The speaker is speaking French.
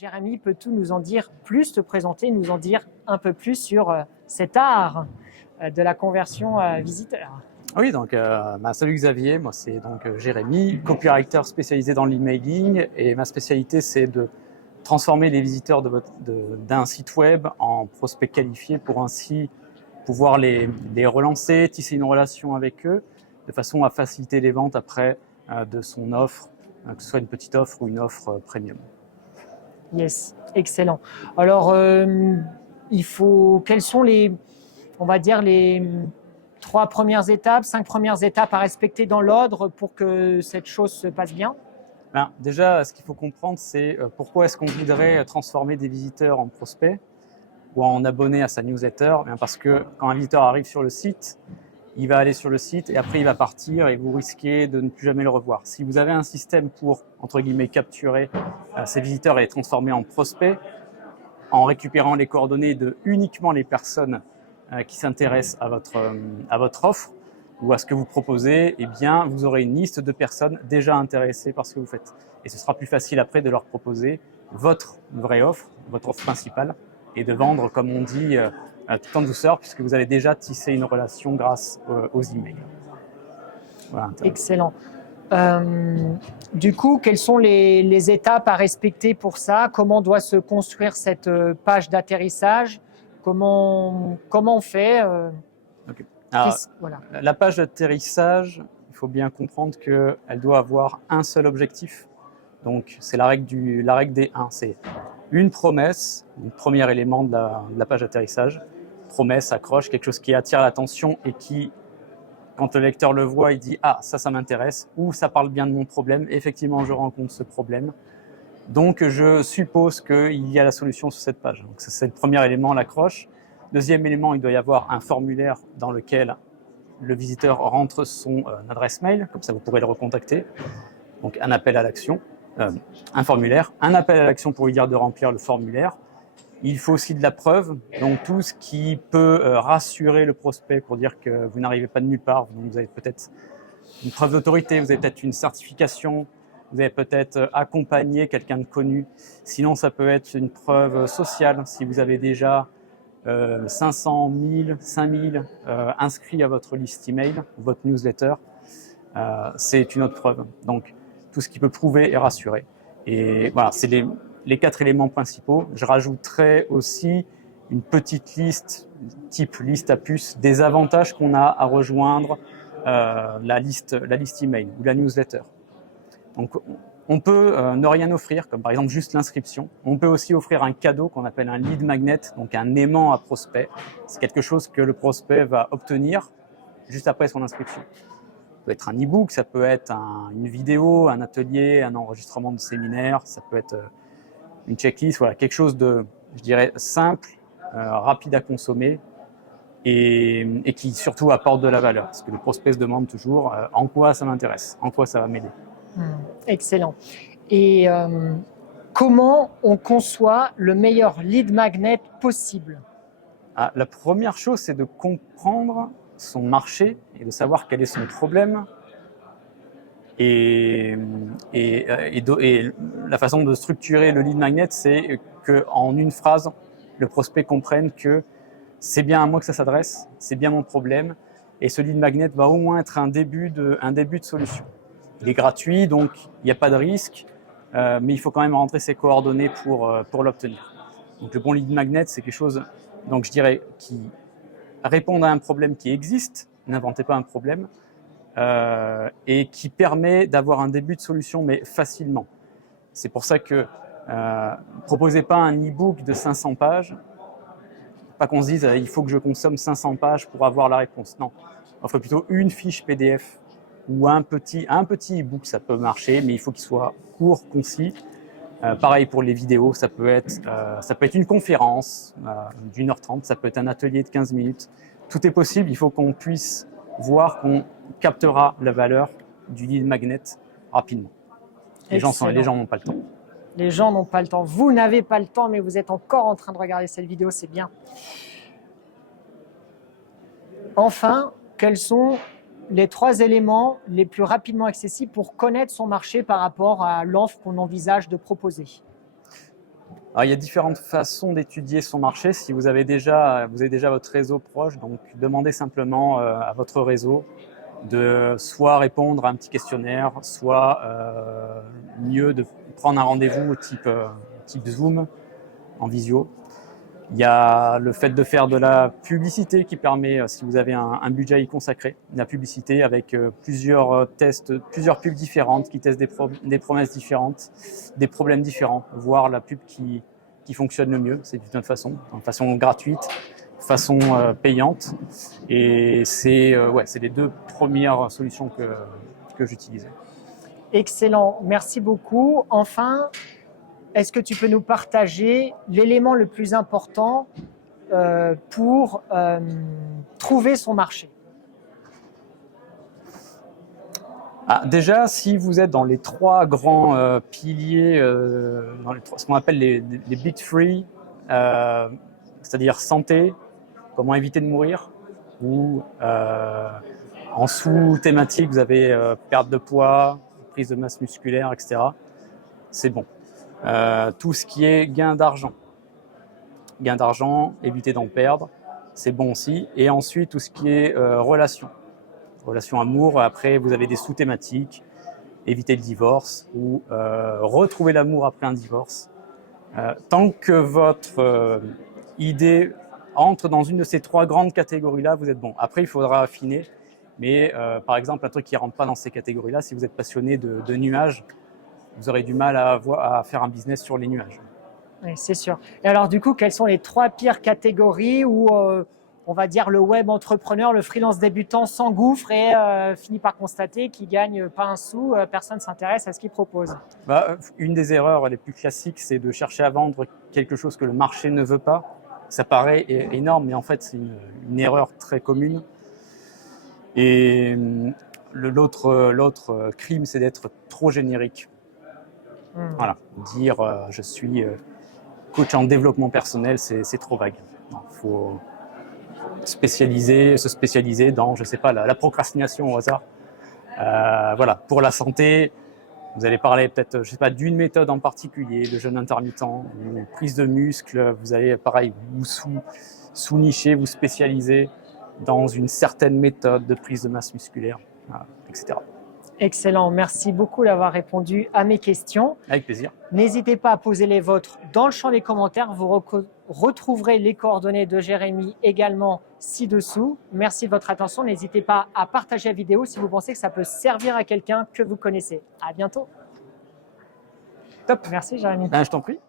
Jérémy, peux-tu nous en dire plus, te présenter, nous en dire un peu plus sur cet art de la conversion visiteur? Oui, donc salut Xavier, moi c'est donc Jérémy, copywriter spécialisé dans l'emailing et ma spécialité c'est de transformer les visiteurs d'un site web en prospects qualifiés pour ainsi pouvoir les relancer, tisser une relation avec eux de façon à faciliter les ventes après de son offre, que ce soit une petite offre ou une offre premium. Yes, excellent. Alors, quelles sont on va dire, les 3 premières étapes, 5 premières étapes à respecter dans l'ordre pour que cette chose se passe bien? Déjà, ce qu'il faut comprendre, c'est pourquoi est-ce qu'on voudrait transformer des visiteurs en prospects ou en abonnés à sa newsletter. Parce que quand un visiteur arrive sur le site, il va aller sur le site et après il va partir et vous risquez de ne plus jamais le revoir. Si vous avez un système pour, entre guillemets, capturer ces visiteurs et les transformer en prospects, en récupérant les coordonnées de uniquement les personnes qui s'intéressent à votre offre ou à ce que vous proposez, eh bien, vous aurez une liste de personnes déjà intéressées par ce que vous faites. Et ce sera plus facile après de leur proposer votre vraie offre, votre offre principale, et de vendre, comme on dit, tout en douceur, puisque vous avez déjà tissé une relation grâce aux emails. Voilà, excellent. Du coup, quelles sont les étapes à respecter pour ça? Comment doit se construire cette page d'atterrissage? Comment on fait Okay. Alors, voilà. La page d'atterrissage, il faut bien comprendre qu'elle doit avoir un seul objectif. Donc, c'est la règle des 1. C'est une promesse, le premier élément de la page d'atterrissage. Promesse, accroche, quelque chose qui attire l'attention et qui, quand le lecteur le voit, il dit « Ah, ça m'intéresse » ou « Ça parle bien de mon problème. Effectivement, je rencontre ce problème. Donc, je suppose qu'il y a la solution sur cette page. » Donc, c'est le premier élément, l'accroche. Deuxième élément, il doit y avoir un formulaire dans lequel le visiteur rentre son adresse mail. Comme ça, vous pourrez le recontacter. Donc, un appel à l'action, un formulaire. Un appel à l'action pour lui dire de remplir le formulaire. Il faut aussi de la preuve, donc tout ce qui peut rassurer le prospect pour dire que vous n'arrivez pas de nulle part. Donc vous avez peut-être une preuve d'autorité, vous avez peut-être une certification, vous avez peut-être accompagné quelqu'un de connu. Sinon, ça peut être une preuve sociale. Si vous avez déjà 500, 1000, 5000 inscrits à votre liste email, votre newsletter, c'est une autre preuve. Donc tout ce qui peut prouver et rassurer. Et voilà, c'est les 4 éléments principaux. Je rajouterai aussi une petite liste, type liste à puce, des avantages qu'on a à rejoindre la liste email ou la newsletter. Donc, on peut ne rien offrir, comme par exemple juste l'inscription. On peut aussi offrir un cadeau qu'on appelle un lead magnet, donc un aimant à prospect. C'est quelque chose que le prospect va obtenir juste après son inscription. Ça peut être un e-book, ça peut être une vidéo, un atelier, un enregistrement de séminaire, ça peut être une checklist, voilà, quelque chose de, je dirais, simple, rapide à consommer et qui surtout apporte de la valeur. Parce que le prospect se demande toujours en quoi ça m'intéresse, en quoi ça va m'aider. Excellent. Et comment on conçoit le meilleur lead magnet possible? La première chose, c'est de comprendre son marché et de savoir quel est son problème. Et la façon de structurer le lead magnet, c'est qu'en une phrase, le prospect comprenne que c'est bien à moi que ça s'adresse, c'est bien mon problème, et ce lead magnet va au moins être un début de solution. Il est gratuit, donc il n'y a pas de risque, mais il faut quand même rentrer ses coordonnées pour l'obtenir. Donc le bon lead magnet, c'est quelque chose, donc je dirais, qui répond à un problème qui existe, n'inventez pas un problème, et qui permet d'avoir un début de solution, mais facilement. C'est pour ça que proposez pas un e-book de 500 pages, pas qu'on se dise il faut que je consomme 500 pages pour avoir la réponse. Non, offrez plutôt une fiche PDF ou un petit e-book, ça peut marcher, mais il faut qu'il soit court, concis. Pareil pour les vidéos, ça peut être une conférence d'1h30, ça peut être un atelier de 15 minutes. Tout est possible, il faut qu'on puisse voir qu'on captera la valeur du lead magnet rapidement. Les gens n'ont pas le temps. Les gens n'ont pas le temps. Vous n'avez pas le temps, mais vous êtes encore en train de regarder cette vidéo, c'est bien. Enfin, quels sont les 3 éléments les plus rapidement accessibles pour connaître son marché par rapport à l'offre qu'on envisage de proposer? Alors, il y a différentes façons d'étudier son marché. Si vous avez déjà votre réseau proche, donc demandez simplement à votre réseau de soit répondre à un petit questionnaire, soit mieux de prendre un rendez-vous type Zoom en visio. Il y a le fait de faire de la publicité qui permet, si vous avez un budget à y consacrer, la publicité avec plusieurs tests, plusieurs pubs différentes qui testent des promesses différentes, des problèmes différents, voir la pub qui fonctionne le mieux, c'est d'une façon, de façon gratuite, façon payante. Et c'est les deux premières solutions que j'utilisais. Excellent, merci beaucoup. Enfin, est-ce que tu peux nous partager l'élément le plus important pour trouver son marché? Déjà, si vous êtes dans les trois grands piliers, ce qu'on appelle les Big Three, c'est-à-dire santé, comment éviter de mourir, ou en sous-thématique, vous avez perte de poids, prise de masse musculaire, etc. C'est bon. Tout ce qui est gain d'argent, éviter d'en perdre, c'est bon aussi. Et ensuite, tout ce qui est relation amour. Après, vous avez des sous-thématiques, éviter le divorce ou retrouver l'amour après un divorce. Tant que votre idée entre dans une de ces trois grandes catégories-là, vous êtes bon. Après, il faudra affiner. Mais par exemple, un truc qui ne rentre pas dans ces catégories-là, si vous êtes passionné de nuages, vous aurez du mal à faire un business sur les nuages. Oui, c'est sûr. Et alors, du coup, quelles sont les trois pires catégories où, on va dire, le web entrepreneur, le freelance débutant s'engouffre et finit par constater qu'il ne gagne pas un sou, personne ne s'intéresse à ce qu'il propose? Une des erreurs les plus classiques, c'est de chercher à vendre quelque chose que le marché ne veut pas. Ça paraît énorme, mais en fait, c'est une erreur très commune. Et l'autre crime, c'est d'être trop générique. Voilà, dire je suis coach en développement personnel, c'est trop vague. Il faut se spécialiser dans, je sais pas, la procrastination au hasard. Voilà, pour la santé, vous allez parler peut-être, je sais pas, d'une méthode en particulier, le jeûne intermittent, ou prise de muscle. Vous allez, pareil, vous sous-nicher, vous spécialiser dans une certaine méthode de prise de masse musculaire, etc. Excellent, merci beaucoup d'avoir répondu à mes questions. Avec plaisir. N'hésitez pas à poser les vôtres dans le champ des commentaires. Vous retrouverez les coordonnées de Jérémy également ci-dessous. Merci de votre attention. N'hésitez pas à partager la vidéo si vous pensez que ça peut servir à quelqu'un que vous connaissez. À bientôt. Top. Merci Jérémy. Je t'en prie.